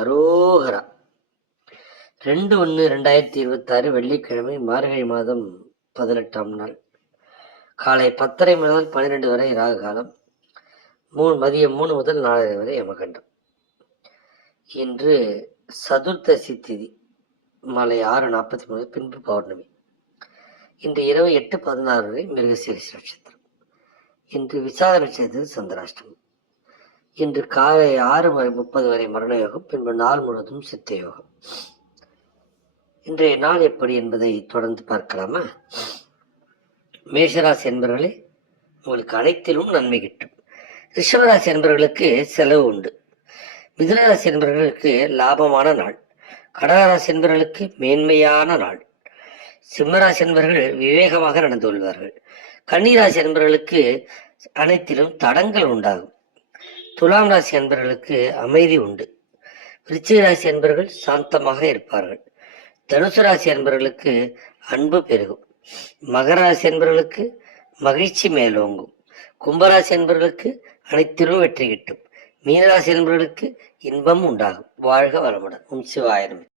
அரோகரா. 2/1/2026 வெள்ளிக்கிழமை, மார்கழி மாதம் 18ஆம் நாள், காலை 10:30 முதல் 12 வரை ராகு காலம், மதியம் 3 முதல் 4 வரை யமகண்டம். இன்று சதுர்த்தசி திதி, மாலை 6:43 பின்பு பௌர்ணமி. இன்று இரவு 8:16 வரை மிருகசீரிஷ நட்சத்திரம். இன்று விசாக நட்சத்திரம் சந்திராஷ்டமம். இன்று காலை 6:30 வரை மரண யோகம், பின்பு நாள் முழுவதும் சித்த யோகம். இன்றைய நாள் எப்படி என்பதை தொடர்ந்து பார்க்கலாமா? மேஷராசி என்பவர்களே, உங்களுக்கு அனைத்திலும் நன்மை கிட்டும். ரிஷபராசி என்பவர்களுக்கு செலவு உண்டு. மிதுனராசி என்பவர்களுக்கு லாபமான நாள். கடகராசி என்பவர்களுக்கு மேன்மையான நாள். சிம்மராசி என்பவர்கள் விவேகமாக நடந்து கொள்வார்கள். கன்னிராசி என்பவர்களுக்கு அனைத்திலும் தடங்கள் உண்டாகும். துலாம் ராசி என்பவர்களுக்கு அமைதி உண்டு. விருச்சிக ராசி என்பவர்கள் சாந்தமாக இருப்பார்கள். தனுசு ராசி என்பவர்களுக்கு அன்பு பெருகும். மகர ராசி என்பவர்களுக்கு மகிழ்ச்சி மேலோங்கும். கும்பராசி என்பவர்களுக்கு அனைத்திலும் வெற்றி கிட்டும். மீனராசி என்பவர்களுக்கு இன்பம் உண்டாகும். வாழ்க வளமுடன். சிவாய நமः.